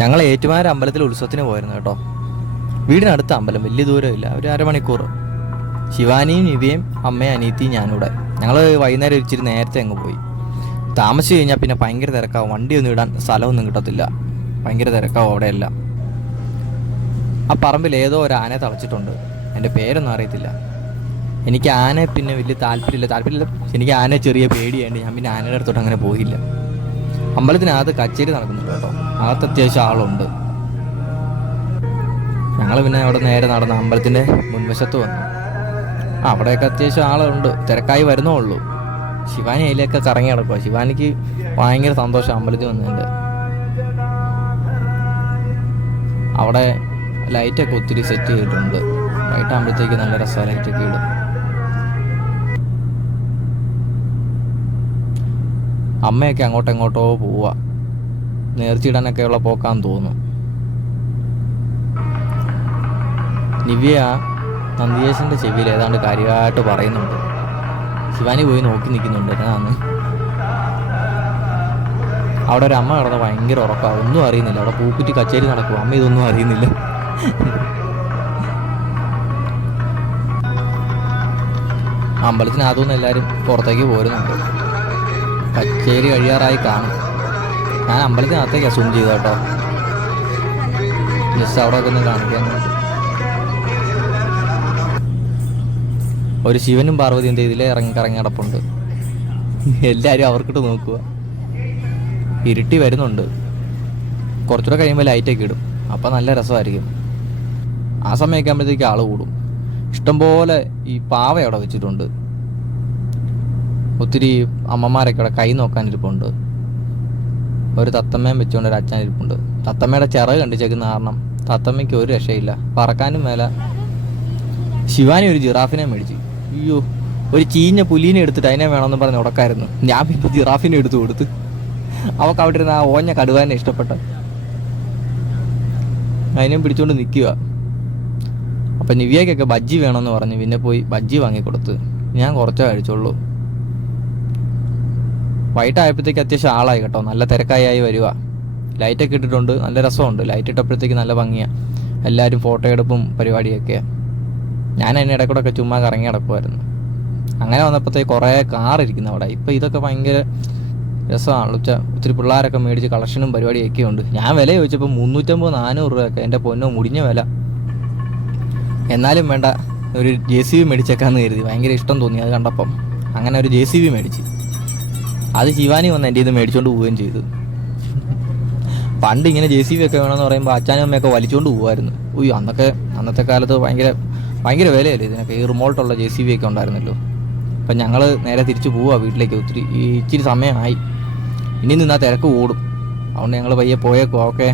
ഞങ്ങൾ ഏറ്റുമാര അമ്പലത്തിൽ ഉത്സവത്തിന് പോയിരുന്നു കേട്ടോ. വീടിനടുത്ത അമ്പലം വലിയ ദൂരമില്ല. ഒരു അരമണിക്കൂർ. ശിവാനിയും നിവിയും അമ്മയും അനീത്തിയും ഞാനിവിടെ ഞങ്ങൾ വൈകുന്നേരം ഇച്ചിരി നേരത്തെ അങ്ങ് പോയി. താമസിച്ച് കഴിഞ്ഞാൽ പിന്നെ ഭയങ്കര തിരക്കാവും വണ്ടിയൊന്നും ഇടാൻ സ്ഥലമൊന്നും കിട്ടത്തില്ല. ഭയങ്കര തിരക്കാവും അവിടെയല്ല. ആ പറമ്പിൽ ഏതോ ഒരു ആനയെ തളച്ചിട്ടുണ്ട്. എന്റെ പേരൊന്നും അറിയത്തില്ല. എനിക്ക് ആനയെ പിന്നെ വലിയ താല്പര്യമില്ല. താല്പര്യമില്ല. എനിക്ക് ആനയെ ചെറിയ പേടിയായിട്ട് ഞാൻ പിന്നെ ആനയുടെ അടുത്തോട്ട് അങ്ങനെ പോയില്ല. അമ്പലത്തിനകത്ത് കച്ചേരി നടക്കുന്നുണ്ട് കേട്ടോ. അകത്ത് അത്യാവശ്യം ആളുണ്ട്. ഞങ്ങൾ പിന്നെ അവിടെ നേരെ നടന്ന അമ്പലത്തിന്റെ മുൻവശത്ത് വന്നു. അവിടെയൊക്കെ അത്യാവശ്യം ആളുണ്ട്. തിരക്കായി വരുന്നേ ഉള്ളൂ. ശിവാനി അതിലൊക്കെ കറങ്ങി കിടക്കുക ശിവാനിക്ക് ഭയങ്കര സന്തോഷം അമ്പലത്തിൽ വന്നതിന്റെ. അവിടെ ലൈറ്റൊക്കെ ഒത്തിരി സെറ്റ് ചെയ്തിട്ടുണ്ട്. വൈകിട്ടാകുമ്പോഴത്തേക്ക് നല്ല രസമാണ് ലൈറ്റൊക്കെ ഇടും. അമ്മയൊക്കെ അങ്ങോട്ടോ എങ്ങോട്ടോ പോവുക. നേർച്ചിടാനൊക്കെയുള്ള പോക്കാന്ന് തോന്നുന്നു. നിവ്യ നന്ദിയേശന്റെ ചെവിയിൽ ഏതാണ്ട് കാര്യമായിട്ട് പറയുന്നുണ്ട്. ശിവാനി പോയി നോക്കി നിൽക്കുന്നുണ്ട്. എന്നാന്ന് അവിടെ ഒരു അമ്മ കിടന്ന് ഭയങ്കര ഉറപ്പാണ് ഒന്നും അറിയുന്നില്ല. അവിടെ പൂക്കുറ്റി കച്ചേരി നടക്കും. അമ്മ ഇതൊന്നും അറിയുന്നില്ല. അമ്പലത്തിനകത്തുനിന്ന് എല്ലാവരും പുറത്തേക്ക് പോരുന്നുണ്ട്. കച്ചേരി കഴിയാറായി കാണും. ഞാൻ അമ്പലത്തിനകത്തേക്കാണ് സൂം ചെയ്ത കേട്ടോ. ജസ്റ്റ് അവിടെ ഒക്കെ ഒന്ന് കാണിക്കാൻ ഒരു ശിവനും പാർവതിയും ഇതിലെ ഇറങ്ങി കറങ്ങി കിടപ്പുണ്ട് എല്ലാവരും അവർക്കിട്ട് നോക്കുക. ഇരുട്ടി വരുന്നുണ്ട്. കുറച്ചുകൂടെ കഴിയുമ്പോൾ ലൈറ്റൊക്കെ ഇടും. അപ്പം നല്ല രസമായിരിക്കും. ആ സമയമൊക്കെ ആകുമ്പോഴത്തേക്ക് ആൾ കൂടും. ഇഷ്ടംപോലെ ഈ പാവ അവിടെ വെച്ചിട്ടുണ്ട്. ഒത്തിരി അമ്മമാരൊക്കെ അവിടെ കൈ നോക്കാനിരിപ്പുണ്ട്. ഒരു തത്തമ്മയും വെച്ചുകൊണ്ട് ഒരു അച്ഛൻ ഇരിപ്പുണ്ട് തത്തമ്മയുടെ ചിറക് കണ്ടിച്ചേക്കുന്ന കാരണം തത്തമ്മയ്ക്ക് ഒരു രക്ഷയില്ല. പറക്കാനും മേല. ശിവാനി ഒരു ജിറാഫിനെ മേടിച്ചു. അയ്യോ ഒരു ചീഞ്ഞ പുലീനെ എടുത്തിട്ട് അതിനെ വേണമെന്ന് പറഞ്ഞ് ഉടക്കായിരുന്നു. ഞാൻ പിന്നെ ജിറാഫിനെ എടുത്തു കൊടുത്ത്. അവൾക്ക് അവിടെ ഇരുന്ന് ആ ഓഞ്ഞ കടുവാനെ ഇഷ്ടപ്പെട്ട. അതിനെയും പിടിച്ചുകൊണ്ട് നിൽക്കുക അപ്പം നിവ്യക്കൊക്കെ ബജ്ജി വേണമെന്ന് പറഞ്ഞ്. പിന്നെ പോയി ബജ്ജി വാങ്ങിക്കൊടുത്ത്. ഞാൻ കുറച്ചേ കഴിച്ചുള്ളൂ വൈകിട്ടായപ്പോഴത്തേക്ക് അത്യാവശ്യം ആളായി കേട്ടോ. നല്ല തിരക്കായി വരിക ലൈറ്റൊക്കെ ഇട്ടിട്ടുണ്ട്. നല്ല രസമുണ്ട്. ലൈറ്റ് ഇട്ടപ്പോഴത്തേക്ക് നല്ല ഭംഗിയാണ് എല്ലാവരും ഫോട്ടോ എടുപ്പും പരിപാടിയൊക്കെ. ഞാൻ അതിന്റെ ഇടയ്ക്കൂടെ ഒക്കെ ചുമ്മാ കറങ്ങി കിടക്കുമായിരുന്നു അങ്ങനെ വന്നപ്പോഴത്തേക്ക് കുറേ കാർ ഇരിക്കുന്നു അവിടെ. ഇപ്പം ഇതൊക്കെ ഭയങ്കര രസമാണ് ഉച്ച ഒത്തിരി പിള്ളേരൊക്കെ മേടിച്ച് കളക്ഷനും പരിപാടിയൊക്കെ ഉണ്ട്. ഞാൻ വില ചോദിച്ചപ്പോൾ മുന്നൂറ്റമ്പത് നാനൂറ് രൂപയൊക്കെ. എന്റെ പൊന്നോ മുടിഞ്ഞ വില. എന്നാലും വേണ്ട. ഒരു ജെ സി ബി മേടിച്ചേക്കാന്ന് കരുതി. ഭയങ്കര ഇഷ്ടം തോന്നി അത് കണ്ടപ്പം. അങ്ങനെ ഒരു ജെ സി ബി മേടിച്ച്. അത് ശിവാനി വന്ന് എന്റെ ഇത് മേടിച്ചോണ്ട് പോവുകയും ചെയ്തു. പണ്ട് ഇങ്ങനെ ജെ സി ബി ഒക്കെ വേണമെന്ന് പറയുമ്പോൾ അച്ഛനും അമ്മയൊക്കെ വലിച്ചുകൊണ്ട് പോകുമായിരുന്നു ഉയ്യോ അന്നൊക്കെ അന്നത്തെ കാലത്ത് ഭയങ്കര ഭയങ്കര വിലയല്ലേ ഇതിനൊക്കെ ഈ റിമോട്ടുള്ള ജെ സി ബി ഒക്കെ ഉണ്ടായിരുന്നല്ലോ. അപ്പം ഞങ്ങൾ നേരെ തിരിച്ചു പോവുക വീട്ടിലേക്ക്. ഒത്തിരി ഇച്ചിരി സമയമായി. ഇനി നിന്നാൽ തിരക്ക് കൂടും. അതുകൊണ്ട് ഞങ്ങൾ പയ്യെ പോയേക്കോ ഓക്കെ